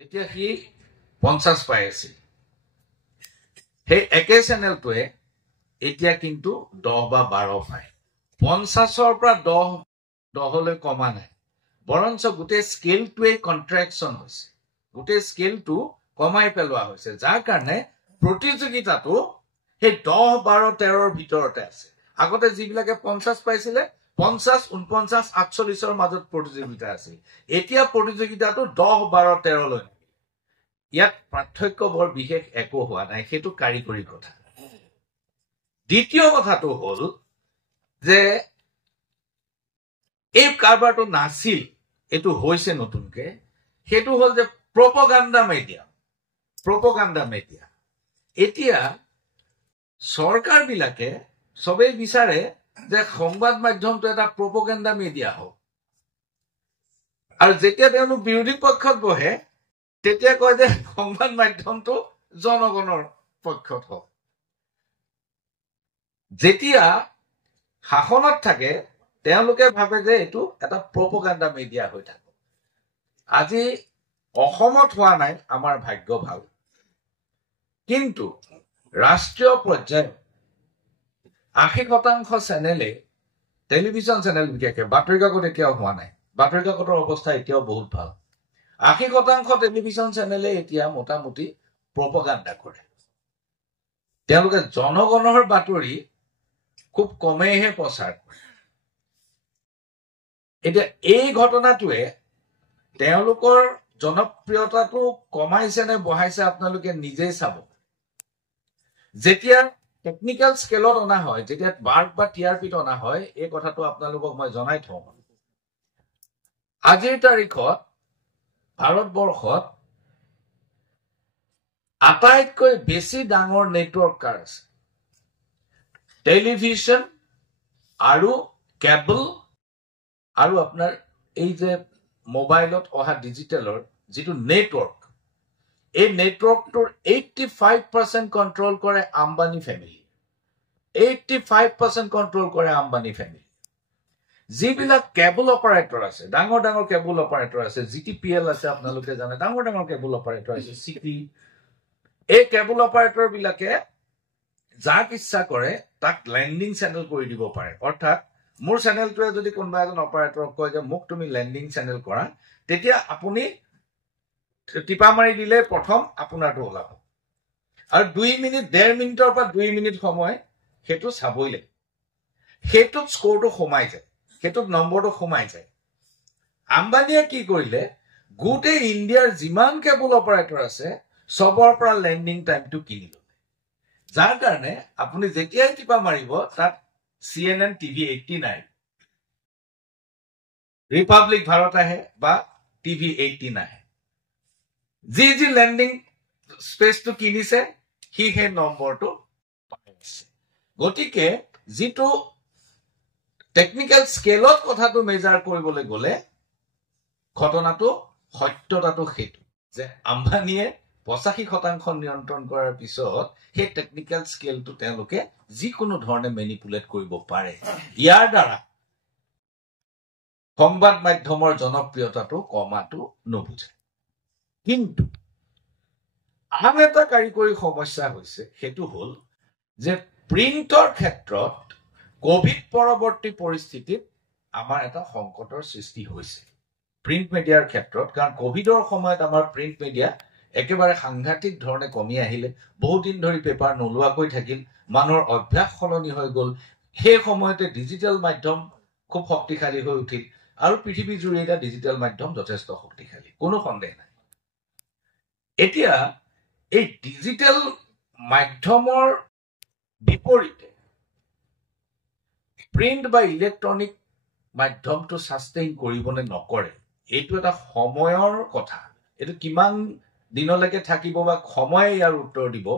এতিয়া সি 50 পাই আছিল সেই একে চেনেলটোৱে এতিয়া কিন্তু 10 বা 12 পায় 50ৰ পৰা 10লৈ কমা নাই বৰঞ্চ গোটেই স্কেলটোৱে কন্ট্ৰেকচন হৈছে গোটেই স্কেলটো কমাই পেলোৱা হৈছে যাৰ কাৰণে প্ৰতিযোগিতাটো সেই 10 12 13ৰ ভিতৰতে আছে আগতে যিবিলাকে 50 পাইছিলে 50 49 48ৰ মাজত প্ৰতিযোগিতা আছিল এতিয়া প্ৰতিযোগিতাটো 10 12 13লৈ ইয়াত পাৰ্থক্য বৰ বিশেষ একো হোৱা নাই সেইটো কাৰিকৰী কথা দ্বিতীয় কথাটো হল যে এই কাৰবাৰটো নাছিল এটো হৈছে নতুনকে সেইটো হল যে প্ৰপগাণ্ডা মিডিয়া এতিয়া সৰকাৰ বিলাকে সবেই বিচাৰে যে সংবাদ মাধ্যমটো এটা প্ৰপগাণ্ডা মিডিয়া হোক আৰু যেতিয়া তেওঁলোক বিৰোধী পক্ষত বহে তেতিয়া কয় যে সংবাদ মাধ্যমটো জনগণৰ পক্ষত হোক যেতিয়া শাসনত থাকে তেওঁলোকে ভাবে যে এটো এটা প্ৰপগাণ্ডা মিডিয়া হৈ থাকে আজি অসমত হোৱা নাই আমাৰ ভাগ্য ভাল কিন্তু ৰাষ্ট্ৰীয় পৰ্যায়ত 80% চেনেলে টেলিভিছন চেনেল বিশেষকৈ বাতৰি কাকত এতিয়াও হোৱা নাই বাতৰি কাকতৰ অৱস্থা এতিয়াও বহুত ভাল 80% টেলিভিছন চেনেলে এতিয়া মোটামুটি প্ৰপগাণ্ডা কৰে তেওঁলোকে জনগণৰ বাতৰি খুব কমেইহে প্ৰচাৰ কৰে এতিয়া এই ঘটনাটোৱে তেওঁলোকৰ জনপ্ৰিয়তাটো কমাইছে নে বঢ়াইছে আপোনালোকে নিজেই চাব যেতিয়া টেকনিক্যাল স্কেলত অনা হয় যেতিয়া বাৰ্গ বা টিআৰপিত অনা হয় এই কথাটো আপোনালোকক মই জনাই থওঁ আজিৰ তাৰিখত ভাৰতবৰ্ষত আটাইতকৈ বেছি ডাঙৰ নেটৱৰ্ক কাৰ আছে টেলিভিছন আৰু কেবল আৰু আপোনাৰ এই যে মোবাইলত অহা ডিজিটেলৰ যেটো নেটৱৰ্ক এই নেটৱৰ্কটোৰ 85% কন্ট্ৰোল কৰে আম্বানী ফ্যামিলি 85% কন্ট্ৰোল কৰে আম্বানী ফ্যামিলি যিবিলাক কেবল অপাৰেটৰ আছে ডাঙৰ ডাঙৰ কেবল অপাৰেটৰ আছে জিটিপিএল আছে আপোনালোকে জানে ডাঙৰ ডাঙৰ কেবল অপাৰেটৰ আছে সিটি এই কেবল অপাৰেটৰ বিলাকে যাক ইচ্ছা কৰে তাক ল্যান্ডিং চেনেল কৰি দিব পাৰে অৰ্থাৎ মোৰ চেনেলটোৱে যদি কোনবা এজন অপাৰেটৰক কয় যে মোক তুমি ল্যান্ডিং চেনেল কৰা তেতিয়া আপুনি টিপা মাৰি দিলে প্ৰথম আপোনাৰটো ওলাব আৰু 2 মিনিট 1.5 মিনিটৰ পৰা 2 মিনিট সময় হেতু চাবই লাগে হেতুত স্কোৰটো কমাই যায় হেতুত নম্বৰটো কমাই যায় আম্বানীয়ে কি কৰিলে গোটেই ইন্ডিয়াৰ যিমান কেবল অপাৰেটৰ আছে সবৰ পৰা ল্যান্ডিং টাইমটো কিনি ললে যাৰ কাৰণে আপুনি যেতিয়াই টিপা মাৰিব তাত CNN TV 89 ৰিপাব্লিক ভাৰত আহে বা TV 18 আহে যি ল্যান্ডিং স্পেসটো কিনিছে হি হে নম্বৰটো পাইছে গতিকে যেটো টেকনিক্যাল স্কেলত কথাটো মেজাৰ কৰিবলৈ গলে ঘটনাটো সত্যতাটো হেতু যে আম্বানীয়ে 85% নিয়ন্ত্ৰণ কৰাৰ পিছত হে টেকনিক্যাল স্কেলটো তেওঁলোকে যিকোনো ধৰণে ম্যানিপুলেট কৰিব পাৰে ইয়াৰ দ্বাৰা সংবাদ মাধ্যমৰ জনপ্ৰিয়তাটো কমাটো নবুজে কিন্তু আন এটা কাৰিকৰী সমস্যা হৈছে হেতু হল যে প্ৰিন্টৰ ক্ষেত্ৰত কোভিড পৰৱৰ্তী পৰিস্থিতিত আমাৰ এটা সংকটৰ সৃষ্টি হৈছে প্ৰিন্ট মিডিয়াৰ ক্ষেত্ৰত কাৰণ কোভিডৰ সময়ত আমাৰ প্ৰিন্ট মিডিয়া একেবাৰে সাংঘাতিক ধৰণে কমি আহিলে বহুত দিন ধৰি পেপাৰ নলোৱাকৈ থাকিল মানুহৰ অভ্যাস সলনি হৈ গল সেই সময়তে ডিজিটেল মাধ্যম খুব শক্তিশালী হৈ উঠিল আৰু পৃথিৱী জুৰি এটা ডিজিটেল মাধ্যম যথেষ্ট শক্তিশালী কোনো সন্দেহ নাই এতিয়া এই ডিজিটেল মাধ্যমৰ বিপৰীতে প্ৰিন্ট বা ইলেক্ট্ৰনিক মাধ্যমটো সাস্টেইন কৰিবনে নকৰে এইটো এটা সময়ৰ কথা এটো কিমান দিনলৈকে থাকিব বা সময়ে ইয়াৰ উত্তৰ দিব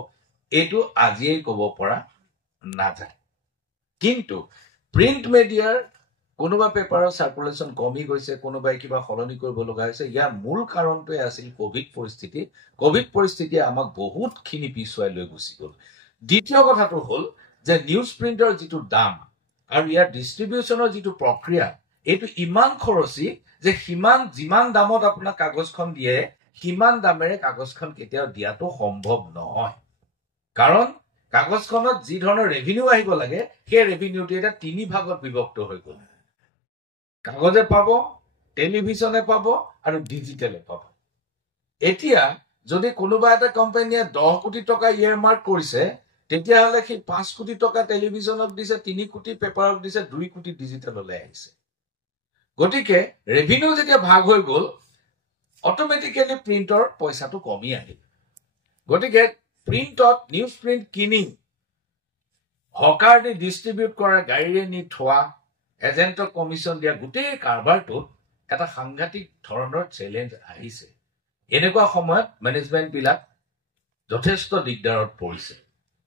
এইটো আজিয়ে ক'ব পৰা নাযায় কিন্তু প্ৰিন্ট মিডিয়াৰ কোনোবা পেপাৰৰ সাৰ্কুলেশন কমি গৈছে কোনোবাই কিবা সলনি কৰিব লগা হৈছে ইয়াৰ মূল কাৰণটোৱে আছিল কোভিড পৰিস্থিতিয়ে আমাক বহুতখিনি পিছুৱাই লৈ গুচি গ'ল দ্বিতীয় কথাটো হল যে নিউজ প্ৰিন্টৰ যেটো দাম আৰু ইয়াৰ ডিস্ট্ৰিবিউশনৰ যেটো প্ৰক্ৰিয়া এইটো ইমান খৰচী যে যিমান দামত আপোনাক কাগজখন দিয়ে সিমান দামেৰে কাগজখন কেতিয়াও দিয়াটো সম্ভৱ নহয় কাৰণ কাগজখনত যি ধৰণৰ ৰেভিনিউ আহিব লাগে সেই ৰেভিনিউটো এটা 3 ভাগত বিভক্ত হৈ গ'ল কাগজে পাব টেলিভিছনে পাব আৰু ডিজিটেলে পাব এতিয়া যদি কোনোবা এটা কোম্পানীয়ে 10 কোটি টকা ইয়াৰমাৰ্ক কৰিছে তেতিয়াহ'লে সেই 5 কোটি টকা টেলিভিছনক দিছে 3 কোটি পেপাৰক দিছে 2 কোটি ডিজিটেললৈ আহিছে গতিকে ৰেভিনিউ যেতিয়া ভাগ হৈ গ'ল অটোমেটিক্যালি প্ৰিন্টৰ পইচাটো কমি আহিল গতিকে প্ৰিন্টত নিউজ প্ৰিন্ট কিনি হকাৰ দি ডিস্ট্ৰিবিউট কৰা গাড়ীৰে নি থোৱা এজেন্টক কমিশন দিয়া গোটেই কাৰবাৰটোত এটা সাংঘাতিক ধৰণৰ চ্যালেঞ্জ আহিছে এনেকুৱা সময়ত মেনেজমেন্ট বিলাক যথেষ্ট দিগদাৰত পৰিছে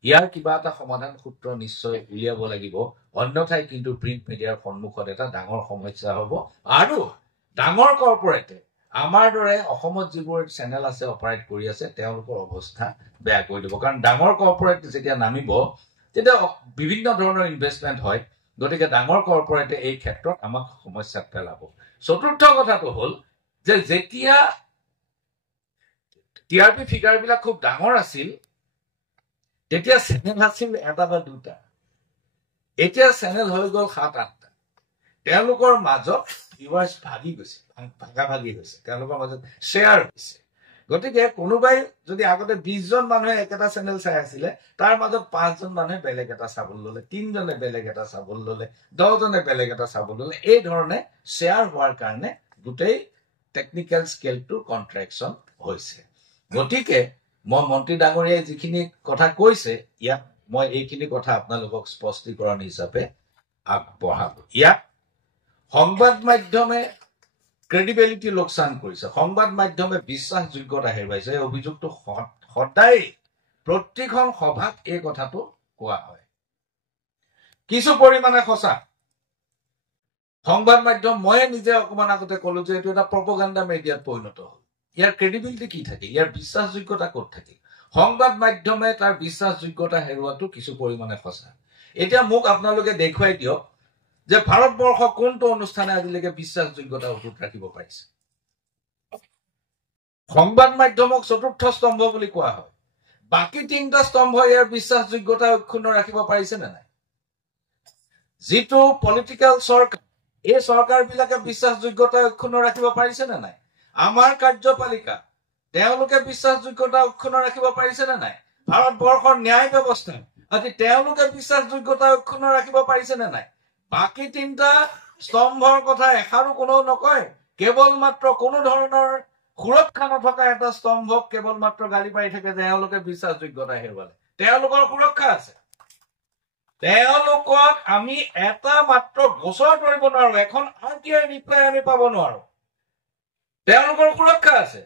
ইয়াৰ কিবা এটা সমাধান সূত্ৰ নিশ্চয় উলিয়াব লাগিব অন্যথাই কিন্তু প্ৰিন্ট মিডিয়াৰ সন্মুখত এটা ডাঙৰ সমস্যা হ'ব আৰু ডাঙৰ কৰ্পোৰেটে আমাৰ দৰে অসমত যিবোৰ চেনেল আছে অপাৰেট কৰি আছে তেওঁলোকৰ অৱস্থা বেয়া কৰি দিব কাৰণ ডাঙৰ কৰ্পোৰেট যেতিয়া নামিব তেতিয়া বিভিন্ন ধৰণৰ ইনভেষ্টমেন্ট হয় গতিকে ডাঙৰ কৰ্পোৰেটে এই ক্ষেত্ৰত আমাক সমস্যাত পেলাব চতুৰ্থ কথাটো হ'ল যে যেতিয়া টিআৰপি ফিগাৰ বিলাক খুব ডাঙৰ আছিল তেতিয়া চেনেল আছিল এটা বা দুটা এতিয়া চেনেল হৈ গ'ল 7-8টা তেওঁলোকৰ মাজত ভিউৱাৰ্ছ ভাগি গৈছে ভাগাভাগি হৈছে তেওঁলোকৰ মাজত শ্বেয়াৰ হৈছে গতিকে কোনোবাই যদি আগতে 20 জন মানুহে একেটা চেনেল চাই আছিলে তাৰ মাজত 5 জন মানুহে বেলেগ এটা চাবলৈ ল'লে 3 জনে বেলেগ এটা চাবলৈ ল'লে 10 জনে বেলেগ এটা চাবলৈ ল'লে এই ধৰণে শ্বেয়াৰ হোৱাৰ কাৰণে গোটেই টেকনিক্যাল স্কেলটো কন্ট্ৰাকচন হৈছে গতিকে মই মন্ত্ৰী ডাঙৰীয়াই যিখিনি কথা কৈছে ইয়াত মই এইখিনি কথা আপোনালোকক স্পষ্টীকৰণ হিচাপে আগবঢ়াব ইয়াত সংবাদ মাধ্যমে ক্ৰেডিবিলিটি লোকসান কৰিছে সংবাদ মাধ্যমে বিশ্বাসযোগ্যতা হেৰুৱাইছে এই অভিযোগটো সদায় প্ৰতিখন সভাত এই কথাটো কোৱা হয় কিছু পৰিমাণে সঁচা সংবাদ মাধ্যম মই নিজে অকমান আগতে ক'লো যে এইটো এটা প্ৰপগাণ্ডা মিডিয়াত পৰিণত হ'ল ইয়াৰ ক্ৰেডিবিলিটি কি থাকে ইয়াৰ বিশ্বাসযোগ্যতা ক'ত থাকে সংবাদ মাধ্যমে তাৰ বিশ্বাসযোগ্যতা হেৰুৱাটো কিছু পৰিমাণে সঁচা এতিয়া মোক আপোনালোকে দেখুৱাই দিয়ক যে ভাৰতবৰ্ষ কোনটো অনুষ্ঠানে আজিলৈকে বিশ্বাসযোগ্যতা অটুট ৰাখিব পাৰিছে সংবাদ মাধ্যমক চতুৰ্থ স্তম্ভ বুলি কোৱা হয় বাকি তিনিটা স্তম্ভ ইয়াৰ বিশ্বাসযোগ্যতা অক্ষুণ্ণ ৰাখিব পাৰিছে নে নাই যিটো পলিটিক্যাল চৰকাৰ এই চৰকাৰবিলাকে বিশ্বাসযোগ্যতা অক্ষুণ্ণ ৰাখিব পাৰিছে নে নাই আমাৰ কাৰ্যপালিকা তেওঁলোকে বিশ্বাসযোগ্যতা অক্ষুণ্ণ ৰাখিব পাৰিছে নে নাই ভাৰতবৰ্ষৰ ন্যায় ব্যৱস্থা আজি তেওঁলোকে বিশ্বাসযোগ্যতা অক্ষুণ্ণ ৰাখিব পাৰিছে নে নাই বাকি তিনিটা স্তম্ভৰ কথা এষাৰো কোনো নকয় কেৱল মাত্ৰ কোনো ধৰণৰ সুৰক্ষা নথকা এটা স্তম্ভক কেৱল মাত্ৰ গালি পাৰি থাকে তেওঁলোকে বিশ্বাসযোগ্যতা হেৰুৱালে তেওঁলোকৰ সুৰক্ষা আছে তেওঁলোকক আমি এটা মাত্ৰ গোচৰ কৰিব নোৱাৰো এখন আৰটিআই ৰিপ্লাই আমি পাব নোৱাৰো তেওঁলোকৰ সুৰক্ষা আছে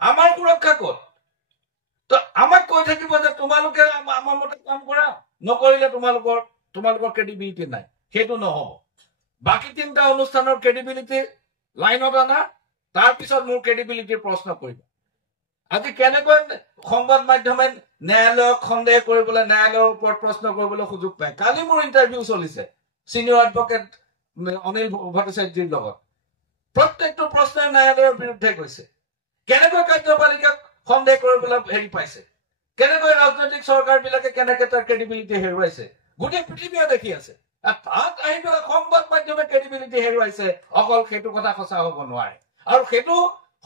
আমাৰ সুৰক্ষা ক'ত তো আমাক কৈ থাকিব যে তোমালোকে আমাৰ মতে কাম কৰা নকৰিলে তোমালোকৰ ক্ৰেডিবিলিটি নাই সেইটো নহব বাকি তিনিটা অনুষ্ঠানৰ ক্ৰেডিবিলিটি লাইনত আনা তাৰ পিছত মোৰ ক্ৰেডিবিলিটিৰ প্ৰশ্ন কৰিব আজি কেনেকৈ সংবাদ মাধ্যমে ন্যায়ালয়ক সন্দেহ কৰিবলৈ ন্যায়ালয়ৰ ওপৰত প্ৰশ্ন কৰিবলৈ সুযোগ পায় কালি মোৰ ইণ্টাৰভিউ চলিছে সিনিয়ৰ এডভোকেট অনিল ভট্টাচাৰ্যৰ লগত প্ৰত্যেকটো প্ৰশ্নই ন্যায়ালয়ৰ বিৰুদ্ধে গৈছে কেনেকৈ কাৰ্যপালিকাক সন্দেহ কৰিবলৈ হেৰি পাইছে কেনেকৈ ৰাজনৈতিক চৰকাৰবিলাকে কেনেকৈ তাৰ ক্ৰেডিবিলিটি হেৰুৱাইছে গোটেই পৃথিৱীয়ে দেখি আছে তাত আহি পেলাই সংবাদ মাধ্যমে ক্ৰেডিবিলিটি হেৰুৱাইছে অকল সেইটো কথা সঁচা হ'ব নোৱাৰে আৰু সেইটো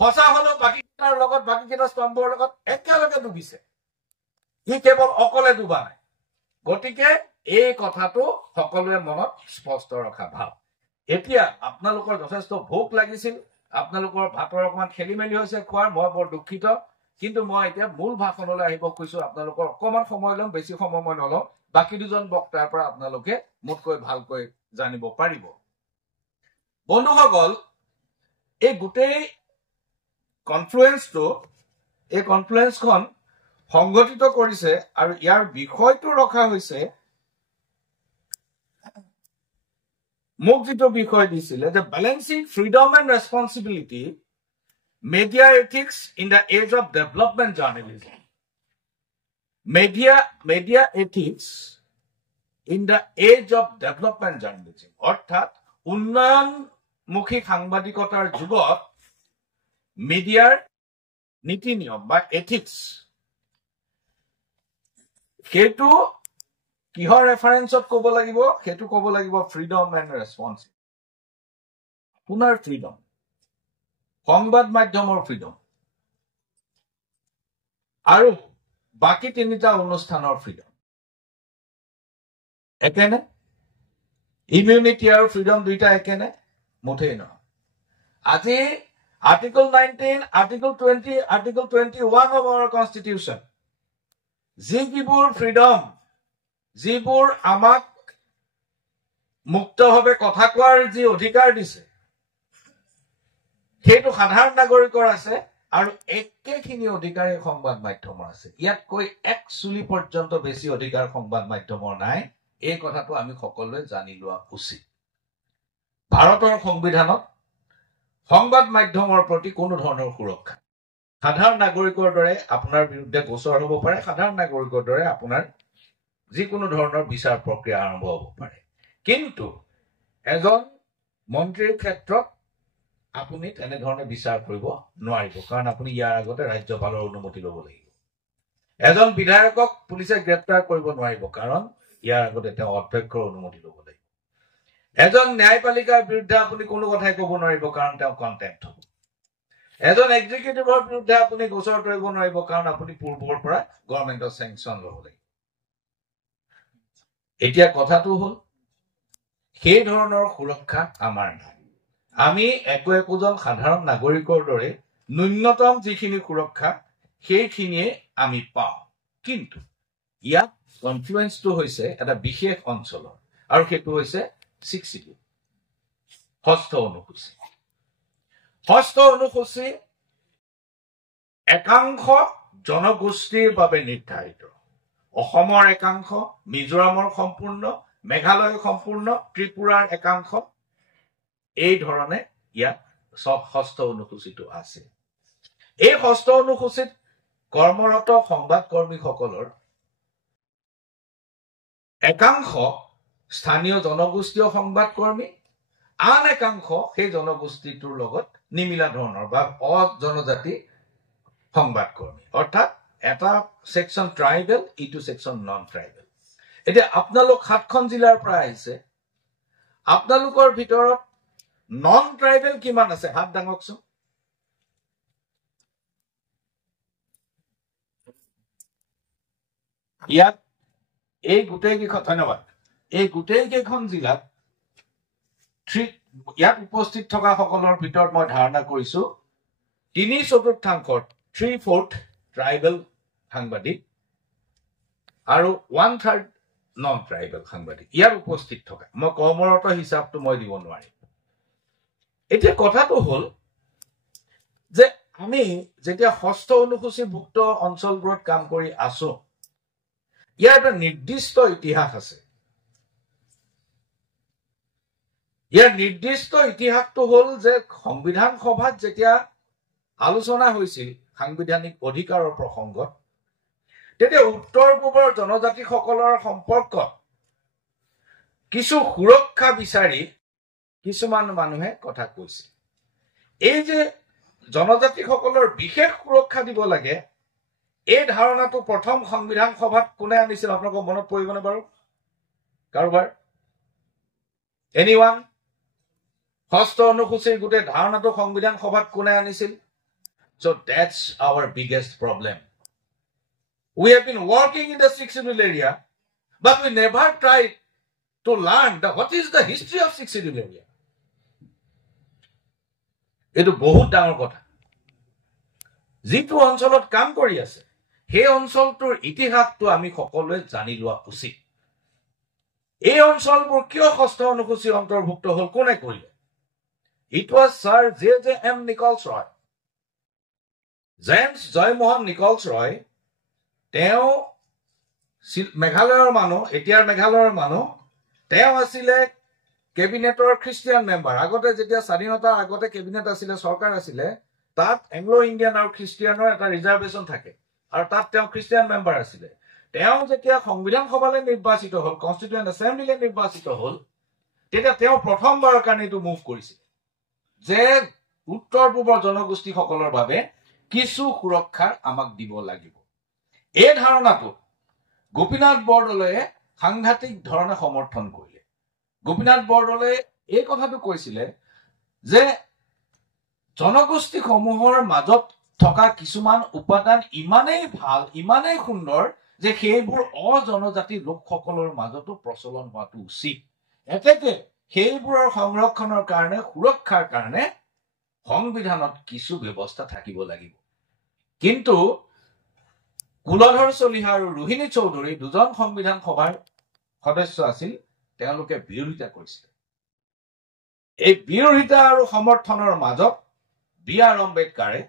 সঁচা হলেও বাকী কেইটাৰ লগত বাকী কেইটা স্তম্ভৰ লগত একেলগে ডুবিছে ই কেৱল অকলে ডুবা নাই গতিকে এই কথাটো সকলোৱে মনত স্পষ্ট ৰখা ভাল এতিয়া আপোনালোকৰ যথেষ্ট ভোক লাগিছিল আপোনালোকৰ ভাতৰ অকমান খেলি মেলি হৈছে খোৱাৰ মই বৰ দুখিত কিন্তু মই এতিয়া মূল ভাষণলৈ আহিব কৈছো আপোনালোকৰ অকমান সময় লম বেছি সময় মই নলম বাকি দুজন বক্তাৰ পৰা আপোনালোকে মোতকৈ ভালকৈ জানিব পাৰিব বন্ধুসকল এই গোটেই কনফ্লুৱেন্সখন সংগঠিত কৰিছে আৰু ইয়াৰ বিষয়টো ৰখা হৈছে মোক যিটো বিষয় দিছিলে যে balancing freedom and responsibility media ethics in the age of development journalism. Media ethics in the age of development journalism. অর্থাৎ উন্নয়নমুখী সাংবাদিকতাৰ যুগত মিডিয়াৰ নীতি নিয়ম বা এথিক্স সেইটো কিহৰ ৰেফাৰেন্সত ক'ব লাগিব সেইটো ক'ব লাগিব ফ্ৰীডম এণ্ড ৰেছপন্স আপোনাৰ ফ্ৰীডম সংবাদ মাধ্যমৰ ফ্ৰীডম আৰু বাকি তিনিটা অনুষ্ঠানৰ ফ্ৰীডম একেনে ইমিউনিটি আৰু ফ্ৰীডম দুইটা একেনে মুঠেই নহয় আজি Article 19, Article 20, Article 21 of our Constitution. যিবোৰ ফ্ৰীডম যিবোৰ আমাক মুক্তভাৱে কথা কোৱাৰ যি অধিকাৰ দিছে সেইটো সাধাৰণ নাগৰিকৰ আছে আৰু একেখিনি অধিকাৰ সংবাদ মাধ্যমৰ আছে ইয়াতকৈ এক চুলি পৰ্যন্ত বেছি অধিকাৰ সংবাদ মাধ্যমৰ নাই এই কথাটো আমি সকলোৱে জানি লোৱা উচিত ভাৰতৰ সংবিধানত সংবাদ মাধ্যমৰ প্ৰতি কোনো ধৰণৰ সুৰক্ষা সাধাৰণ নাগৰিকৰ দৰে আপোনাৰ বিৰুদ্ধে গোচৰ হ'ব পাৰে সাধাৰণ নাগৰিকৰ দৰে আপোনাৰ যিকোনো ধৰণৰ বিচাৰ প্ৰক্ৰিয়া আৰম্ভ হ'ব পাৰে কিন্তু এজন মন্ত্ৰীৰ ক্ষেত্ৰত আপুনি তেনে ধৰণে বিচাৰ কৰিব নোৱাৰিব কাৰণ আপুনি ইয়াৰ আগতে ৰাজ্যপালৰ অনুমতি ল'ব লাগিব এজন বিধায়কক পুলিচে গ্ৰেপ্তাৰ কৰিব নোৱাৰিব কাৰণ ইয়াৰ আগতে তেওঁ অধ্যক্ষৰ অনুমতি ল'ব লাগিব এজন ন্যায়পালিকাৰ বিৰুদ্ধে আপুনি কোনো কথাই ক'ব নোৱাৰিব কাৰণ তেওঁ কণ্টেম্প্ট হ'ব এজন এক্সিকিউটিভৰ বিৰুদ্ধে আপুনি গোচৰ তৰিব নোৱাৰিব কাৰণ আপুনি পূৰ্বৰ পৰা গভৰ্ণমেণ্টৰ চেংচন ল'ব লাগিব এতিয়া কথাটো হ'ল সেই ধৰণৰ সুৰক্ষা আমাৰ নাই আমি একোজন সাধাৰণ নাগৰিকৰ দৰে ন্যূনতম যিখিনি সুৰক্ষা সেইখিনিয়ে আমি পাওঁ কিন্তু ইয়াত কনফ্লুৱেন্সটো হৈছে এটা বিশেষ অঞ্চলৰ আৰু সেইটো হৈছে 60 ষষ্ঠ অনুসূচী একাংশ জনগোষ্ঠীৰ বাবে নিৰ্ধাৰিত অসমৰ একাংশ মিজোৰামৰ সম্পূৰ্ণ মেঘালয় সম্পূৰ্ণ ত্ৰিপুৰাৰ একাংশ এই ধৰণে ইয়াত ষষ্ঠ অনুসূচীটো আছে এই ষষ্ঠ অনুসূচীত কৰ্মৰত সংবাদ কৰ্মীসকলৰ একাংশ স্থানীয় জনগোষ্ঠীয় সংবাদ কৰ্মী আন একাংশ সেই জনগোষ্ঠীটোৰ লগত নিমিলা ধৰণৰ বা অজনজাতি সংবাদ কৰ্মী অৰ্থাৎ এটা সেকশন ট্ৰাইবেল ইটো সেকশন নন ট্ৰাইবেল এতিয়া আপোনালোক 7খন জিলাৰ পৰা আহিছে আপোনালোকৰ ভিতৰত নন ট্ৰাইবেল কিমান আছে হাত দাঙকচোন ইয়াত এই গোটেইকেইখন ধন্যবাদ এই গোটেইকেইখন জিলাত ইয়াত উপস্থিত থকা সকলৰ ভিতৰত মই ধাৰণা কৰিছো 3/4 3/4 ট্ৰাইবেল সাংবাদিক আৰু 1/3 নন ট্ৰাইবেল সাংবাদিক ইয়াৰ উপস্থিত থকা মই কৰ্মৰত হিচাপটো মই দিব নোৱাৰিম এতিয়া কথাটো হ'ল যে আমি যেতিয়া ষষ্ঠ অনুসূচীভুক্ত অঞ্চলবোৰত কাম কৰি আছো ইয়াৰ এটা নিৰ্দিষ্ট ইতিহাস আছে ইয়াৰ নিৰ্দিষ্ট ইতিহাসটো হ'ল যে সংবিধান সভাত যেতিয়া আলোচনা হৈছিল সাংবিধানিক অধিকাৰৰ প্ৰসংগত তেতিয়া উত্তৰ পূবৰ জনজাতিসকলৰ সম্পৰ্কত কিছু সুৰক্ষা বিচাৰি কিছুমান মানুহে কথা কৈছিল এই যে জনজাতিসকলৰ বিশেষ সুৰক্ষা দিব লাগে এই ধাৰণাটো প্ৰথম সংবিধান সভাত কোনে আনিছিল আপোনালোকৰ মনত পৰিবনে বাৰু কাৰোবাৰ এনিওয়ান ষষ্ঠ অনুসূচীৰ গোটেই ধাৰণাটো সংবিধান সভাত কোনে আনিছিল so that's our biggest problem we have been working in the 6th schedule area but we never tried to learn what is the history of 6th schedule area etu bahut dangor kotha jitu অঞ্চলত কাম কৰি আছে সেই অঞ্চলটোৰ ইতিহাসটো আমি সকলোৱে জানি লোৱা উচিত এই অঞ্চলবোৰ কিয় ষষ্ঠ অনুসূচী অন্তৰ্ভুক্ত হ'ল কোনে কৰিলে it was sir J.M. Nichols Roy James Joymohan Nichols Roy তেওঁ মেঘালয়ৰ মানুহ এতিয়াৰ মেঘালয়ৰ মানুহ তেওঁ আছিলে কেবিনেটৰ খ্ৰীষ্টিয়ান মেম্বাৰ আগতে যেতিয়া স্বাধীনতাৰ আগতে কেবিনেট আছিলে চৰকাৰ আছিলে তাত এংলো ইণ্ডিয়ান আৰু খ্ৰীষ্টিয়ানৰ এটা ৰিজাৰ্ভেশ্যন থাকে আৰু তাত তেওঁ খ্ৰীষ্টিয়ান মেম্বাৰ আছিলে তেওঁ যেতিয়া সংবিধান সভালৈ নিৰ্বাচিত হ'ল কনষ্টিটিউৱেণ্ট এছেম্বলিলৈ নিৰ্বাচিত হ'ল তেতিয়া তেওঁ প্ৰথমবাৰৰ কাৰণে এইটো মুভ কৰিছিল যে উত্তৰ পূবৰ জনগোষ্ঠীসকলৰ বাবে কিছু সুৰক্ষাৰ আমাক দিব লাগিব এই ধাৰণাটো গোপীনাথ বৰদলৈয়ে সাংঘাতিক ধৰণে সমৰ্থন কৰিলে গোপীনাথ বৰদলৈয়ে এই কথাটো কৈছিলে যে জনগোষ্ঠীসমূহৰ মাজত থকা কিছুমান উপাদান ইমানেই ভাল ইমানেই সুন্দৰ যে সেইবোৰ অজনজাতি লোকসকলৰ মাজতো প্ৰচলন হোৱাটো উচিত এতেকে সেইবোৰৰ সংৰক্ষণৰ কাৰণে সুৰক্ষাৰ কাৰণে সংবিধানত কিছু ব্যৱস্থা থাকিব লাগিব কিন্তু কুলধৰ চলিহা আৰু ৰোহিণী চৌধুৰী দুজন সংবিধান সভাৰ সদস্য আছিল তেওঁলোকে বিৰোধিতা কৰিছিল এই বিৰোধিতা আৰু সমৰ্থনৰ মাজত বি.আৰ. আম্বেদকাৰে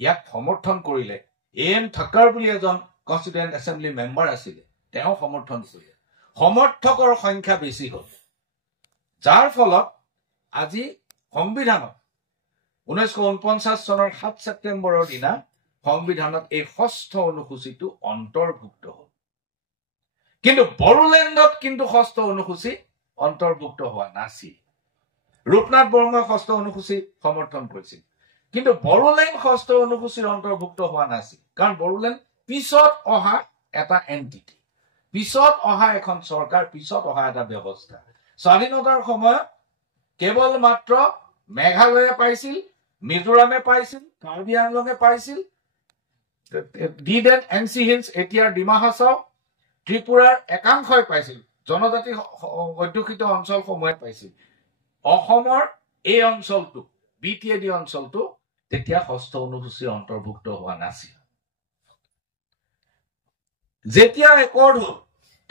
ইয়াক সমৰ্থন কৰিলে এম ঠাক্কৰ বুলি এজন কনষ্টিটিউয়েন্ট এছেম্বলি মেম্বাৰ আছিল তেওঁ সমৰ্থন কৰিলে সমৰ্থকৰ সংখ্যা বেছি হ'ল যাৰ ফলত আজি সংবিধানত 1949 চনৰ 7 ছেপ্টেম্বৰৰ দিনা সংবিধানত এই ষষ্ঠ অনুসূচীটো অন্তৰ্ভুক্ত হ'ল কিন্তু বড়োলেণ্ডত কিন্তু ষষ্ঠ অনুসূচী অন্তৰ্ভুক্ত হোৱা নাছিল ৰূপনাথ বৰঙাই ষষ্ঠ অনুসূচী সমৰ্থন কৰিছিল কিন্তু বড়োলেণ্ড ষষ্ঠ অনুসূচীৰ অন্তৰ্ভুক্ত হোৱা নাছিল কাৰণ বড়োলেণ্ড পিছত অহা এটা এন্টিটি পিছত অহা এখন চৰকাৰ পিছত অহা এটা ব্যৱস্থা স্বাধীনতাৰ সময়ত কেৱল মাত্ৰ মেঘালয়ে পাইছিল মিজোৰামে পাইছিল কাৰ্বি আংলঙে পাইছিল ডিডেন এনচি হিলছ এতিয়াৰ ডিমা হাছাও ত্ৰিপুৰাৰ একাংশই পাইছিল জনজাতি অধ্যুষিত অঞ্চলসমূহে পাইছিল অসমৰ এই অঞ্চলটো বিটিএডি অঞ্চলটো তেতিয়া ষষ্ঠ অনুসূচী অন্তৰ্ভুক্ত হোৱা নাছিল যেতিয়া একৰ্ড হ'ল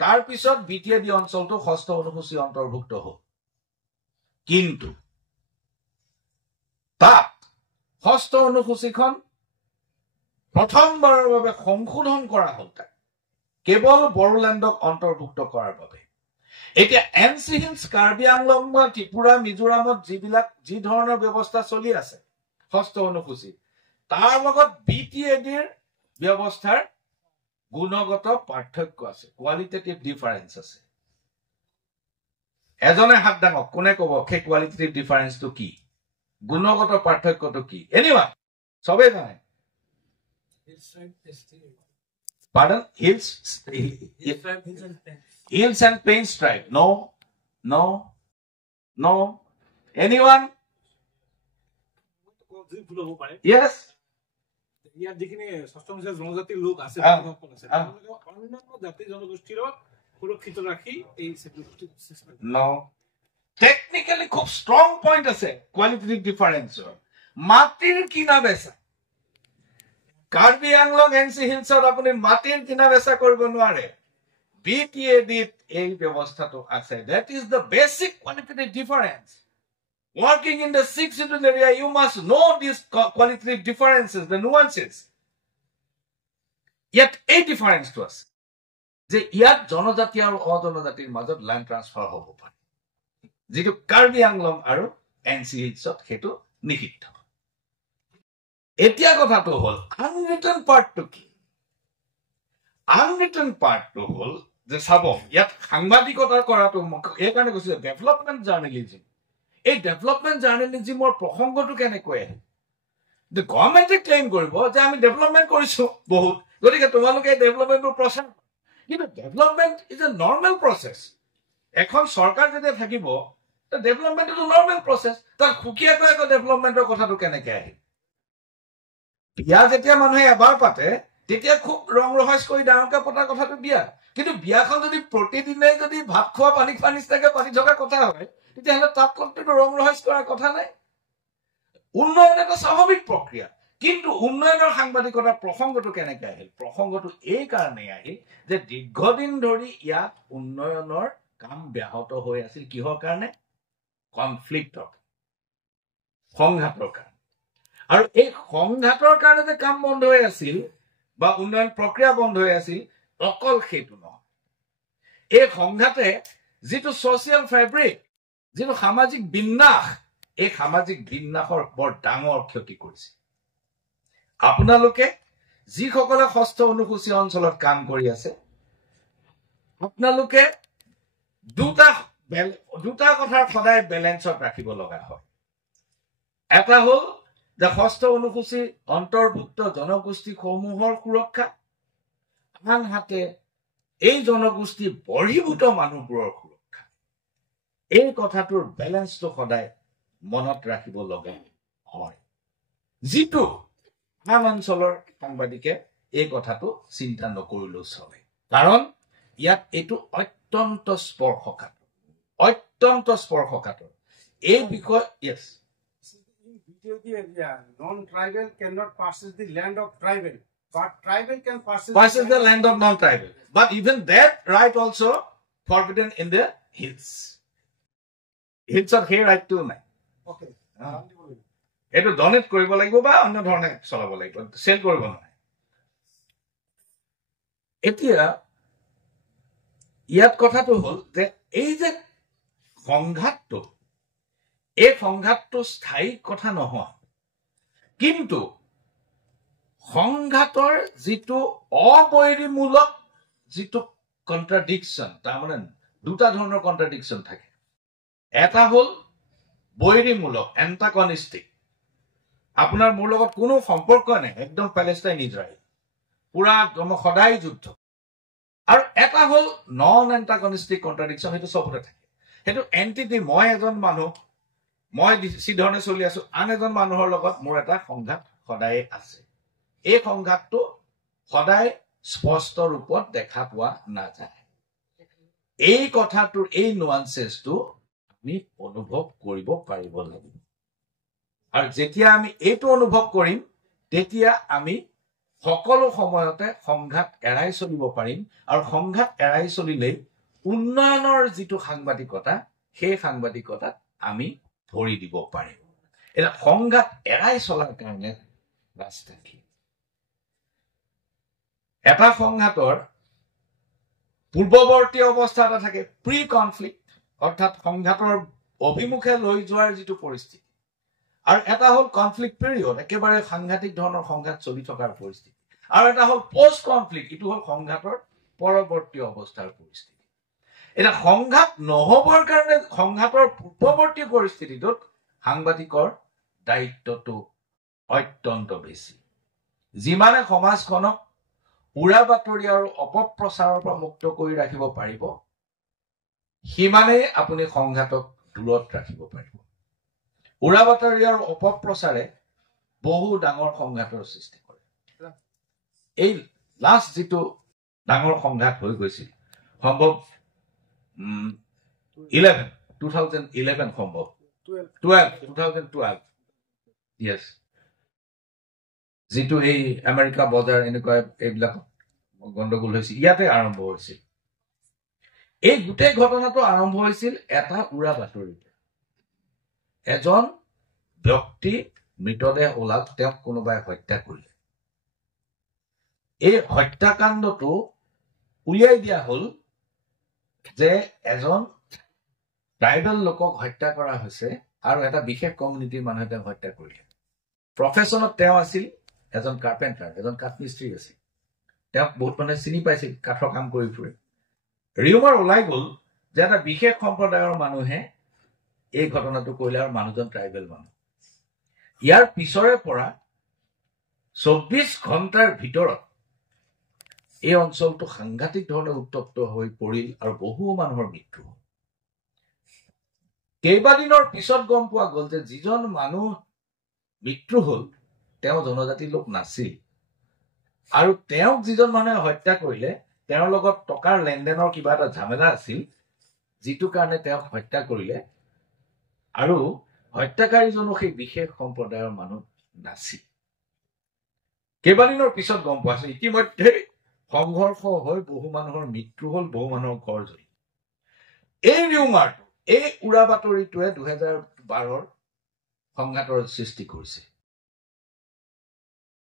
তাৰ পিছত বিটিএডি অঞ্চলটো ষষ্ঠ অনুসূচী অন্তৰ্ভুক্ত হ'ল কিন্তু তাত ষষ্ঠ অনুসূচীখন প্ৰথমবাৰৰ বাবে সংশোধন কৰা হ'ল তাক কেৱল বড়োলেণ্ডক অন্তৰ্ভুক্ত কৰাৰ বাবে এতিয়া এনচি হিলছ কাৰ্বি আংলং বা ত্ৰিপুৰা মিজোৰামত যি ধৰণৰ ব্যৱস্থা চলি আছে ষষ্ঠ অনুসূচী তাৰ লগত বিটিএডিৰ ব্যৱস্থাৰ গুণগত পাৰ্থক্য আছে কোৱালিটেটিভ ডিফাৰেন্স আছে এজনে হাত দাঙক কোনে ক'ব সেই কোৱালিটেটিভ ডিফাৰেন্সটো কি গুণগত পাৰ্থক্যটো কি এনিওয়ান সবে জানে Pardon? Hills and plains tribe. No. Anyone? Yes. No. Technically, খুব strong point আছে qualitative difference. মাটিৰ কিনা বেচা কাৰ্বি আংলং এনচি হিলছত আপুনি মাটিৰ কিনা বেচা কৰিব নোৱাৰে বিটিএডিত এই ব্যৱস্থাটো আছে that is the basic qualitative difference working in the sixth scheduled area you must know these qualitative differences the nuances yet a difference to us যে ইয়াত জনজাতি আৰু অজনজাতিৰ মাজত ল্যান্ড ট্ৰান্সফাৰ হ'ব পাৰে যেটো কাৰ্বি আংলং আৰু এনচি হিলছত হেতু নিষিদ্ধ এতিয়া কথাটো হ'ল আনৰিটেন পাৰ্টটো কি আনৰিটেন পাৰ্টটো হ'ল যে চাব ইয়াত সাংবাদিকতা কৰাটো এই কাৰণে কৈছে ডেভেলপমেণ্ট জাৰ্নেলিজম এই ডেভেলপমেণ্ট জাৰ্নেলিজমৰ প্ৰসংগটো কেনেকৈ আহে যে গভৰ্ণমেণ্টে ক্লেইম কৰিব যে আমি ডেভেলপমেণ্ট কৰিছো বহুত গতিকে তোমালোকে ডেভেলপমেণ্টৰ প্ৰচাৰ কিন্তু development is a normal process এখন চৰকাৰ যেতিয়া থাকিব development is a normal process তাৰ সুকীয়াকৈ আকৌ ডেভেলপমেণ্টৰ কথাটো কেনেকৈ আহে বিয়া যেতিয়া মানুহে এবাৰ পাতে তেতিয়া খুব ৰং ৰহস্য কৰি ডাঙৰকৈ পতাৰ কথাটো বিয়া কিন্তু বিয়াখন যদি প্ৰতিদিনে যদি ভাত খোৱা পানী খোৱা নিচিনাকৈ পাতি থকা কথা হয় তেতিয়াহ'লে তাত কোনো ৰং ৰহস্য কৰাৰ কথা নাই উন্নয়ন এটা স্বাভাৱিক প্ৰক্ৰিয়া কিন্তু উন্নয়নৰ সাংবাদিকতাৰ প্ৰসংগটো কেনেকৈ আহিল প্ৰসংগটো এই কাৰণেই আহিল যে দীৰ্ঘদিন ধৰি ইয়াত উন্নয়নৰ কাম ব্যাহত হৈ আছিল কিহৰ কাৰণে কনফ্লিক্টৰ সংঘাতৰ কাৰণে আৰু এই সংঘাতৰ কাৰণে যে কাম বন্ধ হৈ আছিল বা উন্নয়ন প্ৰক্ৰিয়া বন্ধ হৈ আছিল অকল সেইটো নহয় এই সংঘাতে যিটো ছ'চিয়েল ফেব্ৰিক যিটো সামাজিক বিন্যাস এই সামাজিক বিন্যাসৰ বৰ ডাঙৰ ক্ষতি কৰিছে আপোনালোকে যিসকলে ষষ্ঠ অনুসূচী অঞ্চলত কাম কৰি আছে আপোনালোকে দুটা কথাৰ সদায় বেলেঞ্চত ৰাখিব লগা হয় এটা হ'ল যে 6ষ্ঠ অনুসূচী অন্তৰ্ভুক্ত জনগোষ্ঠীসমূহৰ সুৰক্ষা, আনহাতে এই জনগোষ্ঠী বহিৰ্ভূত মানুহবোৰৰ সুৰক্ষা, এই কথাটোৰ বেলেঞ্চটো সদায় মনত ৰাখিব লগা হয়, যিটো আন অঞ্চলৰ সাংবাদিকে এই কথাটো চিন্তা নকৰিলেও চলে। কাৰণ ইয়াত এইটো অত্যন্ত স্পৰ্শকাতৰ এই বিষয়। Yes. Non-tribal cannot possess the land of tribal, but tribal can possess the land of non-tribal. But even that right also forbidden in the hills. Hills are here right too নাই। Okay. এইটো donate কৰিব লাগিব বা অন্য ধৰণে চলাব লাগিব, cell কৰিব নহয়। এতিয়া ইয়াত কথাটো হ'ল যে এই যে সংঘাতটো, এই সংঘাতটো স্থায়ী কথা নহয়, কিন্তু সংঘাতৰ যিটো অবৈৰীমূলক যিটো কণ্ট্ৰাডিকশ্যন, তাৰমানে দুটা ধৰণৰ কণ্ট্ৰাডিকশ্যন থাকে। এটা হ'ল বৈৰীমূলক, এণ্টাগনিষ্টিক, আপোনাৰ মোৰ লগত কোনো সম্পৰ্ক নাই, একদম পেলেষ্টাইন ইজৰাইল, পুৰা সদায় যুদ্ধ। আৰু এটা হ'ল নন এণ্টাগনিষ্টিক কণ্ট্ৰাডিকশ্যন, সেইটো চবতে থাকে। সেইটো এণ্টিটি, মই এজন মানুহ, মই যিধৰণে চলি আছো, আন এজন মানুহৰ লগত মোৰ এটা সংঘাত সদায় আছে। এই সংঘাতটো সদায় স্পষ্ট ৰূপত দেখা পোৱা নাযায়। এই কথাটোৰ এই নুৱান্সেছটো আমি অনুভৱ কৰিব পাৰিব লাগিব। আৰু যেতিয়া আমি এইটো অনুভৱ কৰিম, তেতিয়া আমি সকলো সময়তে সংঘাত এৰাই চলিব পাৰিম। আৰু সংঘাত এৰাই চলিলেই উন্নয়নৰ যিটো সাংবাদিকতা, সেই সাংবাদিকতাত আমি ভৰি দিব পাৰিম। এতিয়া সংঘাত এৰাই চলাৰ কাৰণে ৰাস্তা কি? এটা সংঘাতৰ পূৰ্বৱৰ্তী অৱস্থা এটা থাকে, প্ৰি কনফ্লিক্ট, অৰ্থাৎ সংঘাতৰ অভিমুখে লৈ যোৱাৰ যিটো পৰিস্থিতি, আৰু এটা হ'ল কনফ্লিক্ট পিৰিয়ড, একেবাৰে সাংঘাতিক ধৰণৰ সংঘাত চলি থকাৰ পৰিস্থিতি, আৰু এটা হ'ল পোষ্ট কনফ্লিক্ট, এইটো হ'ল সংঘাতৰ পৰৱৰ্তী অৱস্থাৰ পৰিস্থিতি। এতিয়া সংঘাত নহবৰ কাৰণে সংঘাতৰ পূৰ্বৱৰ্তী পৰিস্থিতিটোত সাংবাদিকৰ দায়িত্বটো অত্যন্ত বেছি। যিমানে সমাজখনক উৰা বাতৰি আৰু অপপ্ৰচাৰৰ পৰা মুক্ত কৰি ৰাখিব পাৰিব, সিমানেই আপুনি সংঘাতক দূৰত ৰাখিব পাৰিব। উৰা বাতৰি আৰু অপপ্ৰচাৰে বহু ডাঙৰ সংঘাতৰ সৃষ্টি কৰে। এই লাষ্ট যিটো ডাঙৰ সংঘাত হৈ গৈছিল, সম্ভৱ 2011 সম্ভৱ 2012, yes, যিটো এই আমেৰিকা বজাৰ এনেকুৱা এইবিলাক গণ্ডগোল হৈছিল, ইয়াতে আৰম্ভ হৈছিল। এই গোটেই ঘটনাটো আৰম্ভ হৈছিল এটা উৰা বাতৰিতে। এজন ব্যক্তি মৃতদেহ ওলাল, তেওঁক কোনোবাই হত্যা কৰিলে। এই হত্যাকাণ্ডটো উলিয়াই দিয়া হ'ল যে এজন ট্ৰাইবেল লোকক হত্যা কৰা হৈছে আৰু এটা বিশেষ কমিউনিটিৰ মানুহে তেওঁক হত্যা কৰিলে। প্ৰফেশ্যনত তেওঁ আছিল এজন কাৰ্পেণ্টাৰ, এজন কাঠমিস্ত্ৰী আছিল। তেওঁক বহুত মানুহে চিনি পাইছিল, কাঠৰ কাম কৰি ফুৰে। ৰিউমাৰ ওলাই গ'ল যে এটা বিশেষ সম্প্ৰদায়ৰ মানুহে এই ঘটনাটো কৰিলে, আৰু মানুহজন ট্ৰাইবেল মানুহ। ইয়াৰ পিছৰে পৰা 24 ঘণ্টাৰ ভিতৰত এই অঞ্চলটো সাংঘাতিক ধৰণে উত্তপ্ত হৈ পৰিল আৰু বহু মানুহৰ মৃত্যু হ'ল। কেইবাদিনৰ পিছত গম পোৱা গ'ল যে যিজন মানুহ মৃত্যু হ'ল তেওঁ জনজাতি লোক নাছিল, আৰু তেওঁক যিজন মানুহে হত্যা কৰিলে তেওঁৰ লগত টকাৰ লেনদেনৰ কিবা এটা ঝামেলা আছিল, যিটো কাৰণে তেওঁক হত্যা কৰিলে, আৰু হত্যাকাৰীজনো সেই বিশেষ সম্প্ৰদায়ৰ মানুহ নাছিল। কেইবাদিনৰ পিছত গম পোৱা হৈছে। ইতিমধ্যে সংঘৰ্ষ হৈ বহু মানুহৰ মৃত্যু হ'ল, বহু মানুহৰ ঘৰ জ্বলিল। এই ৰিউমাৰটো, এই উৰা বাতৰিটোৱে 2012 সংঘাতৰ সৃষ্টি কৰিছে।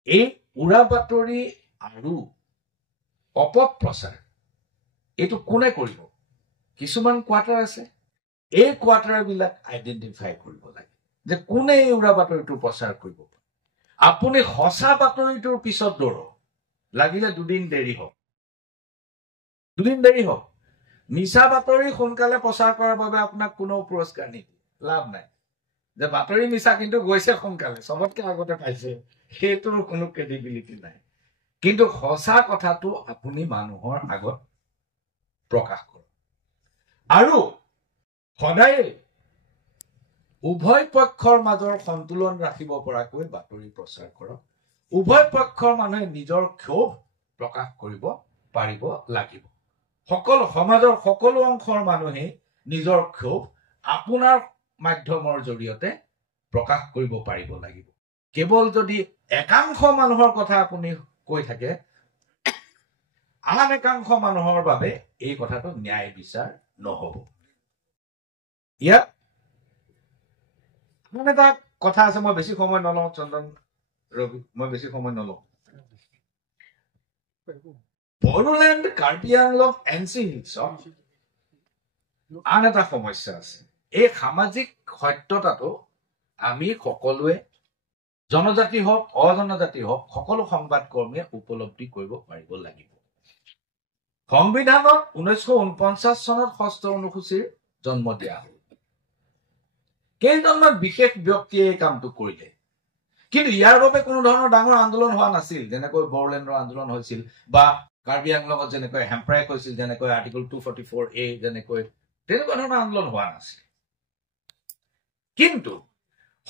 এই উৰা বাতৰি আৰু অপপ্ৰচাৰ এইটো কোনে কৰিব? কিছুমান কোৱাৰ্টাৰ আছে, এই কোৱাৰ্টাৰবিলাক আইডেণ্টিফাই কৰিব লাগে যে কোনে এই উৰা বাতৰিটো প্ৰচাৰ কৰিব। আপুনি সঁচা বাতৰিটোৰ পিছত দৌৰক, লাগিলে 2 দিন দেৰি হওক, 2 দিন দেৰি হওক। মিছা বাতৰি সোনকালে প্ৰচাৰ কৰাৰ বাবে আপোনাক কোনো পুৰস্কাৰ নিদিয়ে, লাভ নাই। যে বাতৰি মিছা কিন্তু গৈছে সোনকালে চবতকে আগতে পাইছে সেইটোৰ কোনো ক্ৰেডিবিলিটি নাই কিন্তু সঁচা কথাটো আপুনি মানুহৰ আগত প্ৰকাশ কৰক আৰু সদায় উভয় পক্ষৰ মাজৰ সন্তুলন ৰাখিব পৰাকৈ বাতৰি প্ৰচাৰ কৰক উভয় পক্ষৰ মানুহে নিজৰ ক্ষোভ প্ৰকাশ কৰিব পাৰিব লাগিব সকলো সমাজৰ সকলো অংশৰ মানুহে নিজৰ ক্ষোভ আপোনাৰ মাধ্যমৰ জৰিয়তে প্ৰকাশ কৰিব পাৰিব লাগিব কেৱল যদি একাংশ মানুহৰ কথা আপুনি কৈ থাকে আন একাংশ মানুহৰ বাবে এই কথাটো ন্যায় বিচাৰ নহব ইয়াত মানে এটা কথা আছে মই বেছি সময় নলওঁ চন্দন ৰবি মই বেছি সময় নলওঁ বড়োলেণ্ড কাৰ্বি আংলং এনচি হিলছৰ আন এটা সমস্যা আছে এই সামাজিক সত্যতাটো আমি সকলোৱে জনজাতি হওক অজনজাতি হওক সকলো সংবাদ কৰ্মীয়ে উপলব্ধি কৰিব পাৰিব লাগিব সংবিধানত 1949 চনত 6ষ্ঠ অনুসূচীৰ জন্ম দিয়া হ'ল কেইজনমান বিশেষ ব্যক্তিয়ে এই কামটো কৰিলে কিন্তু ইয়াৰ বাবে কোনো ধৰণৰ ডাঙৰ আন্দোলন হোৱা নাছিল যেনেকৈ বড়োলেণ্ডৰ আন্দোলন হৈছিল বা কাৰ্বি আংলঙত যেনেকৈ হেম্প্ৰাই কৈছিল যেনেকৈ আৰ্টিকল 244A যেনেকৈ তেনেকুৱা ধৰণৰ আন্দোলন হোৱা নাছিল কিন্তু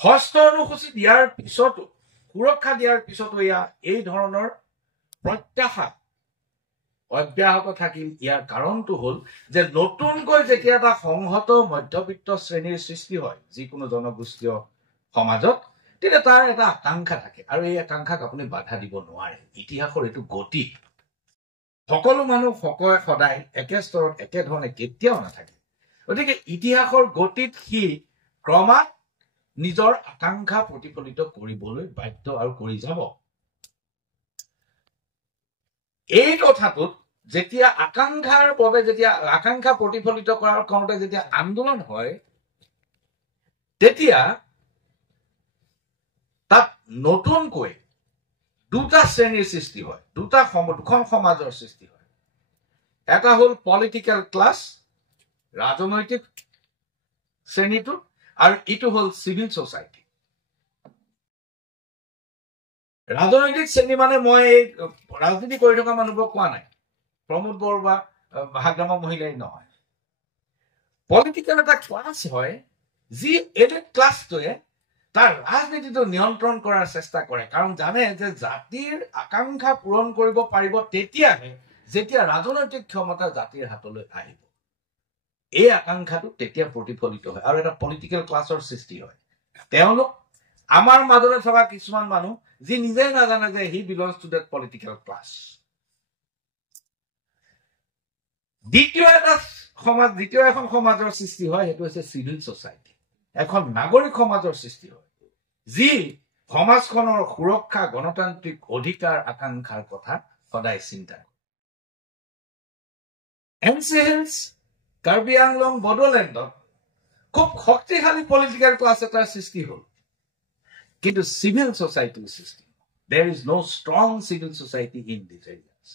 6ষ্ঠ অনুসূচী দিয়াৰ পিছতো সুৰক্ষা দিয়াৰ পিছতো এই ধৰণৰ প্ৰত্যাশা অব্যাহত থাকিল ইয়াৰ কাৰণটো হ'ল যে নতুনকৈ যেতিয়া এটা সংহত মধ্যবিত্ত শ্ৰেণীৰ সৃষ্টি হয় যিকোনো জনগোষ্ঠীয় সমাজত তেতিয়া তাৰ এটা আকাংক্ষা থাকে আৰু এই আকাংক্ষাক আপুনি বাধা দিব নোৱাৰে ইতিহাসৰ এইটো গতি সকলো মানুহ সদায় একে স্তৰত একে ধৰণে কেতিয়াও নাথাকে গতিকে ইতিহাসৰ গতিত সি ক্ৰমাৎ নিজৰ আকাংক্ষা প্ৰতিফলিত কৰিবলৈ বাধ্য আৰু কৰি যাব এই কথাটোত যেতিয়া আকাংক্ষাৰ বাবে যেতিয়া আকাংক্ষা প্ৰতিফলিত কৰাৰ কাৰণতে যেতিয়া আন্দোলন হয় তেতিয়া তাত নতুনকৈ দুটা শ্ৰেণীৰ সৃষ্টি হয় দুখন সমাজৰ সৃষ্টি হয় এটা হ'ল পলিটিকেল ক্লাছ ৰাজনৈতিক শ্ৰেণীটো আৰু ইটো হ'ল চিভিল সোসাইটি ৰাজনৈতিক শ্ৰেণী মানে মই ৰাজনীতি কৰি থকা মানুহবোৰক কোৱা নাই প্ৰমোদ বৰুৱা ভাগ্যমা মহিলাই নহয় পলিটিকেল এটা ক্লাছ হয় যি এলিট ক্লাছটোৱে তাৰ ৰাজনীতিটো নিয়ন্ত্ৰণ কৰাৰ চেষ্টা কৰে কাৰণ জানে যে জাতিৰ আকাংক্ষা পূৰণ কৰিব পাৰিব তেতিয়াহে যেতিয়া ৰাজনৈতিক ক্ষমতা জাতিৰ হাতলৈ আহিব এই আকাংক্ষাটো তেতিয়া প্ৰতিফলিত হয় আৰু এটা পলিটিকেল ক্লাছৰ সৃষ্টি হয় তেওঁলোক আমাৰ মাজতে থকা কিছুমান মানুহ যি নিজে নাজানে যে he belongs to that political class দ্বিতীয় এখন সমাজৰ সৃষ্টি হয় সেইটো হৈছে চিভিল সোসাইটি এখন নাগৰিক সমাজৰ সৃষ্টি হয় যি সমাজখনৰ সুৰক্ষা গণতান্ত্ৰিক অধিকাৰ আকাংক্ষাৰ কথা সদায় চিন্তা কৰে এনচি হিলছ কাৰ্বি আংলং বড়োলেণ্ডত খুব শক্তিশালী পলিটিকেল ক্লাছ এটাৰ সৃষ্টি হ'ল কিন্তু চিভিল সোসাইটিৰ সৃষ্টি there is no strong civil society in these areas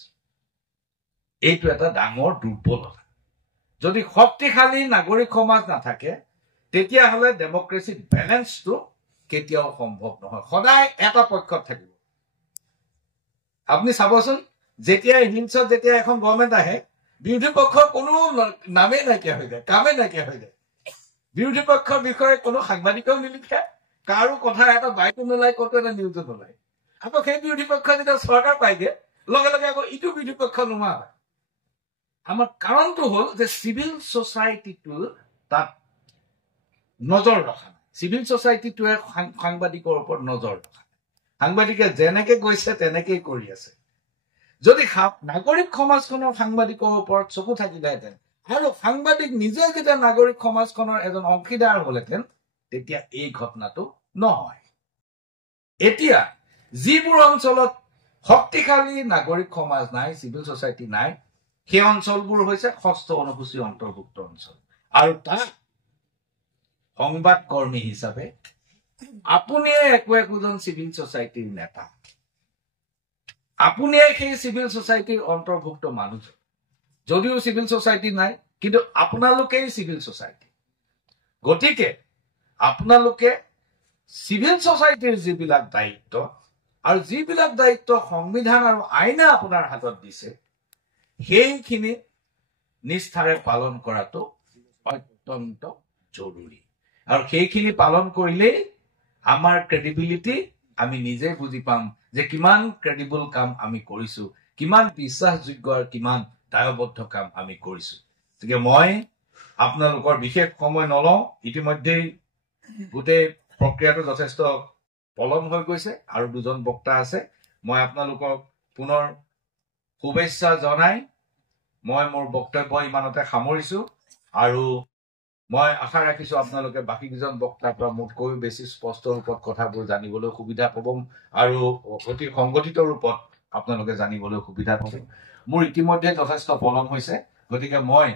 এইটো এটা ডাঙৰ দুৰ্বলতা যদি শক্তিশালী নাগৰিক সমাজ নাথাকে তেতিয়াহ'লে ডেমক্ৰেসিৰ বেলেন্সটো কেতিয়াও সম্ভৱ নহয় সদায় এটা পক্ষত থাকিব আপুনি চাবচোন যেতিয়া হিলছত যেতিয়া এখন গভৰ্ণমেণ্ট আহে বিৰোধী পক্ষৰ কোনো নামেই নাইকিয়া হৈ যায় কামেই নাইকিয়া হৈ যায় বিৰোধী পক্ষৰ বিষয়ে কোনো সাংবাদিকেও নিলিখে কাৰো কথা এটা বাইকো নোলায় ক'তো এটা নিউজো নোলায় আকৌ সেই বিৰোধী পক্ষ যেতিয়া চৰকাৰ পাইগে লগে লগে আকৌ ইটো বিৰোধী পক্ষ নোহোৱা হয় আমাৰ কাৰণটো হ'ল যে চিভিল সোসাইটিটো তাত নজৰ ৰখা নাই চিভিল সোসাইটিটোৱে সাংবাদিকৰ ওপৰত নজৰ ৰখা সাংবাদিকে যেনেকে কৈছে তেনেকেই কৰি আছে যদি নাগৰিক সমাজখনৰ সাংবাদিকৰ ওপৰত চকু থাকিলেহেঁতেন আৰু সাংবাদিক নিজে যেতিয়া নাগৰিক সমাজখনৰ এজন অংশীদাৰ হলেহেঁতেন তেতিয়া এই ঘটনাটো নহয় এতিয়া যিবোৰ অঞ্চলত শক্তিশালী নাগৰিক সমাজ নাই চিভিল সোসাইটি নাই সেই অঞ্চলবোৰ হৈছে 6ষ্ঠ অনুসূচী অন্তৰ্ভুক্ত অঞ্চল আৰু তাত সংবাদ কৰ্মী হিচাপে আপুনিয়ে একোজন চিভিল সোসাইটিৰ নেতা আপুনিয়ে সেই চিভিল সোসাইটিৰ অন্তৰ্ভুক্ত মানুহ যদিও চিভিল সোসাইটি নাই কিন্তু আপোনালোকেই চিভিল সোসাইটি গতিকে আপোনালোকে চিভিল ছ'চাইটিৰ যিবিলাক দায়িত্ব আৰু যিবিলাক দায়িত্ব সংবিধান আৰু আইনে আপোনাৰ হাতত দিছে সেইখিনি নিষ্ঠাৰে পালন কৰাটো অত্যন্ত জৰুৰী আৰু সেইখিনি পালন কৰিলেই আমাৰ ক্ৰেডিবিলিটি আমি নিজে বুজি পাম যে কিমান ক্ৰেডিবল কাম আমি কৰিছো কিমান বিশ্বাসযোগ্য আৰু কিমান দায়বদ্ধ কাম আমি কৰিছো গতিকে মই আপোনালোকৰ বিশেষ সময় নলওঁ ইতিমধ্যেই গোটেই প্ৰক্ৰিয়াটো যথেষ্ট পলম হৈ গৈছে আৰু দুজন বক্তা আছে মই আপোনালোকক পুনৰ শুভেচ্ছা জনাই মই মোৰ বক্তব্য ইমানতে সামৰিছো আৰু মই আশা ৰাখিছো আপোনালোকে বাকী কেইজন বক্তাৰ পৰা মোতকৈ বেছি স্পষ্ট ৰূপত কথাবোৰ জানিবলৈ সুবিধা পাব আৰু অতি সংগঠিত ৰূপত আপোনালোকে জানিবলৈ সুবিধা পাব মোৰ ইতিমধ্যে যথেষ্ট পলম হৈছে গতিকে মই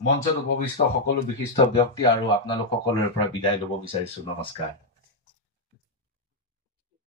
মঞ্চত উপবিষ্ট সকলো বিশিষ্ট ব্যক্তি আৰু আপোনালোক সকলোৰে পৰা বিদায় ল'ব বিচাৰিছো নমস্কাৰ